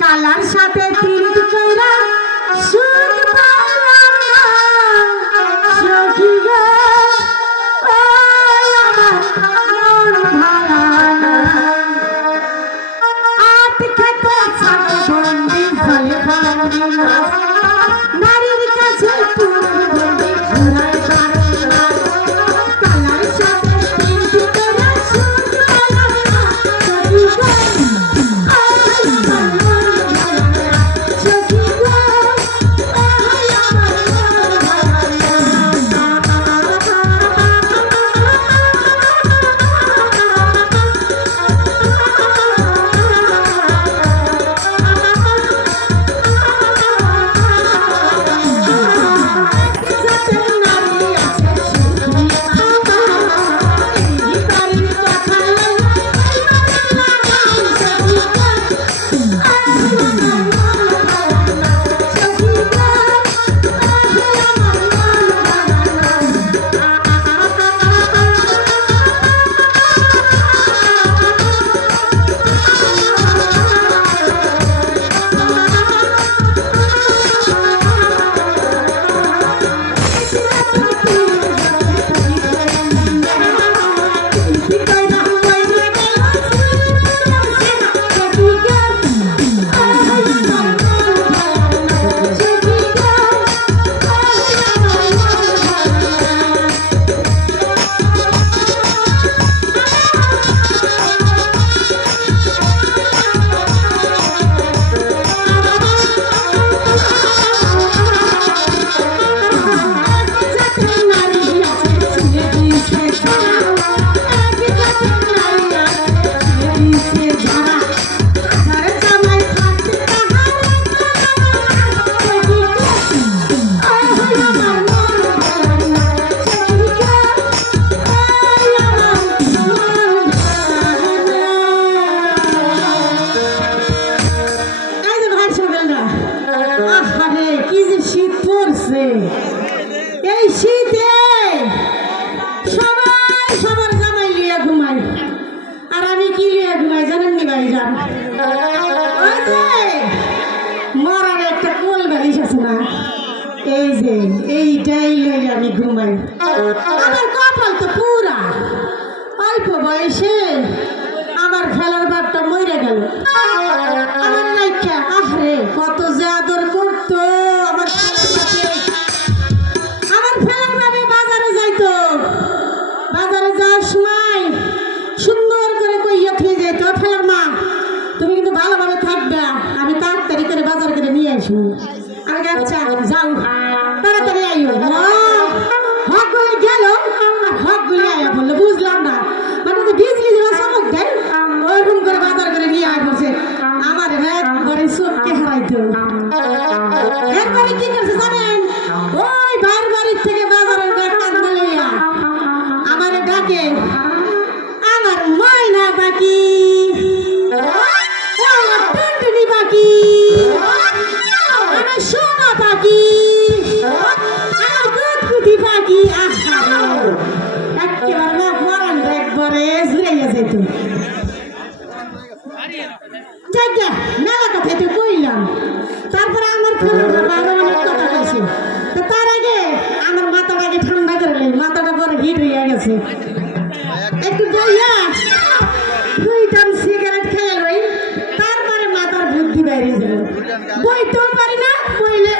colour সাথে তিরিত কইরা সুখ পাইলাম না সখী গো আমার মন ভাঙা না আট খেতে সাথে বন্দি ফলে বন্দি নারীর কাছে তুমি বন্দি ঘুরায় পারো না কালার সাথে তিরিত কইরা সুখ পাইলাম না সখী গো এই শীতে সবাই সবার জামাই লিয়ে ঘুমায় আর আমি কি লিয়ে ঘুমাই জানেন নি ভাই যান মরার একটা কোল বালিশ আছে না এই যে এইটাই লইলে আমি ঘুমাই আমার কপাল তো পুরা অল্প বয়সে আমার ফেলার বাপটা মরে গেল আমার নাইকা আহরে কত যে আদর করতো আমার বাজারে যাওয়ার সময় সুন্দর করে কইয়া থুয়ে যাইতো ফেলার মা তুমি কিন্তু ভালোভাবে থাকবে আমি তাড়াতাড়ি করে বাজার করে নিয়ে আসবো আমি আচ্ছা যাও তাড়াতাড়ি আইও হক গুলি গেল আর হক গুলি আয়া বললো বুঝলাম না মানে তো বিজলি যেমন চমক দেয় ওরকম করে বাজার করে নিয়ে আয় বলছে আমার একবারে চোখকে হারাইতো একবারে কি করছে জানেন ওই ভাইয়ের বাড়ির থেকে বাজারের কাঁদনা লইয়া আমারে ডাকে আমার ময়না বাকি আমার টুনটুনি বাকি আমার সোনা বাকি আমার কুটকুটি বাকি একেবারে না পরান একবারে জুড়াইয়া যেত জায়গা মেলা কথা তো কইলাম তারপরে আমার আরো অনেক কথা কইছে তার আগে আমার মাথাটা আগে ঠান্ডা করে নেই মাথাটা পরে হিট হয়ে গেছে একটু বইয়া দুইটান সিগারেট খেয়ে লই তারপরে মাথার বুদ্ধি বেরিয়ে যাবে বইতেও পারি না বইলে